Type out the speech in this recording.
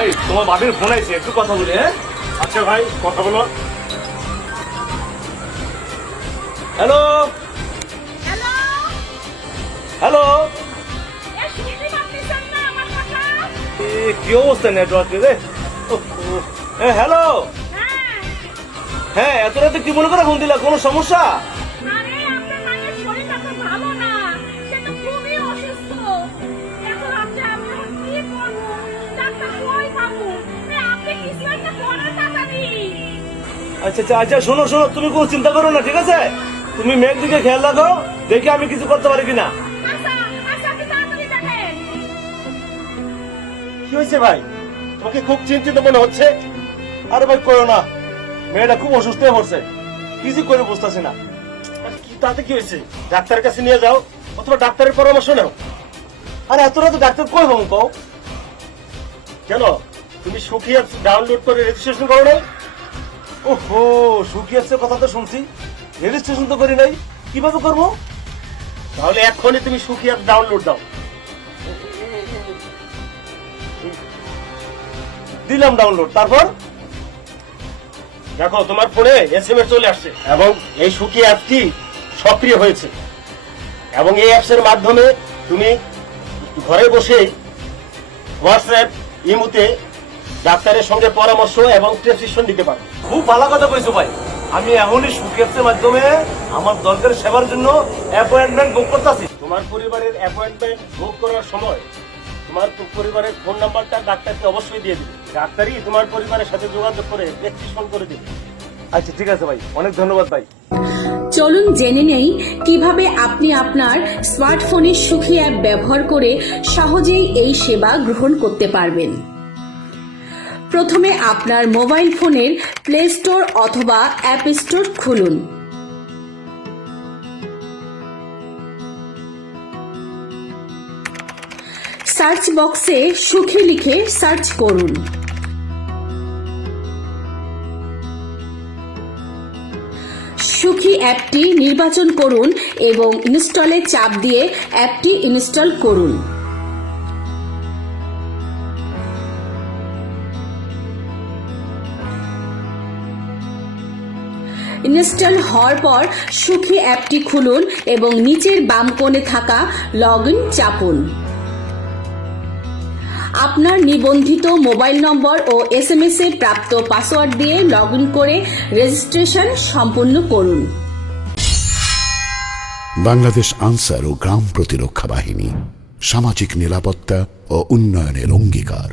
ভাই তোমার বাবির ফোন আছে একটু কথা বলি হ্যাঁ? আচ্ছা ভাই কথা বলো। হ্যালো হ্যালো হ্যালো এ শুনতে পাচ্ছেন না আমার কথা? কি অবস্থা নেটওয়ার্ক রে? হ্যাঁ হ্যালো হ্যাঁ। হ্যাঁ এত রাতে কি মনে করে ফোন দিলা? কোনো সমস্যা? আচ্ছা আচ্ছা আচ্ছা শোনো শোনো তুমি কোনো চিন্তা করো না ঠিক আছে? তুমি মেয়ের দিকে খেয়াল রাখো দেখি আমি কিছু করতে পারি কিনা। আচ্ছা আচ্ছা কি হয়েছে ভাই? তোমাকে খুব চিন্তিত মনে হচ্ছে? আরে ভাই করো না মেয়েটা খুব অসুস্থ হয়ে পড়ছে। কিছু করে বুঝতেছি না। তাতে কি হয়েছে? ডাক্তারের কাছে নিয়ে যাও অথবা ডাক্তারের পরামর্শ নাও। আরে এত রাতে ডাক্তার কই কও? কেন? তুমি সুখী ডাউনলোড করে রেজিস্ট্রেশন করো নাই? ওহো সুখী আছে কথা তো শুনছি রেজিস্ট্রেশন তো করি নাই কীভাবে করব? তাহলে এক্ষুনি তুমি সুখী অ্যাপস ডাউনলোড দাও। দিলাম ডাউনলোড তারপর? দেখো তোমার ফোনে এস এম এস চলে আসছে এবং এই সুখী অ্যাপটি সক্রিয় হয়েছে। এবং এই অ্যাপসের মাধ্যমে তুমি ঘরে বসে হোয়াটসঅ্যাপ ইমুতে ডাক্তারের সঙ্গে পরামর্শ এবং প্রেসক্রিপশন দিতে পারো খুব ভালো কথা কইছো ভাই। আমি এখনই সুখী মাধ্যমে আমার দরকারি সেবার জন্য অ্যাপয়েন্টমেন্ট বুক করতেছি। তোমার পরিবারের অ্যাপয়েন্টমেন্ট বুক করার সময় তোমার পরিবারের ফোন নাম্বারটা ডাক্তারকে অবশ্যই দিয়ে দিবে। ডাক্তারই তোমার পরিবারের সাথে যোগাযোগ করে প্রেসক্রিপশন করে দিবে। আচ্ছা ঠিক আছে ভাই। অনেক ধন্যবাদ ভাই। চলুন জেনে নেই কীভাবে আপনি আপনার স্মার্টফোনের সুখী অ্যাপ ব্যবহার করে সহজেই এই সেবা গ্রহণ করতে পারবেন। প্রথমে আপনার মোবাইল ফোনের প্লে স্টোর অথবা অ্যাপ স্টোর খুলুন। সার্চ বক্সে সুখী লিখে সার্চ করুন। সুখী অ্যাপটি নির্বাচন করুন এবং ইনস্টলে চাপ দিয়ে অ্যাপটি ইনস্টল করুন। ইনস্টল হওয়ার পর সুখী অ্যাপটি খুলুন এবং নিচের বাম কোণে থাকা লগ ইন চাপুন। আপনার নিবন্ধিত মোবাইল নম্বর ও এস এম এস এ প্রাপ্ত পাসওয়ার্ড দিয়ে লগ ইন করে রেজিস্ট্রেশন সম্পূর্ণ করুন। বাংলাদেশ আনসার ও গ্রাম প্রতিরক্ষা বাহিনী সামাজিক নিরাপত্তা ও উন্নয়নের অঙ্গীকার।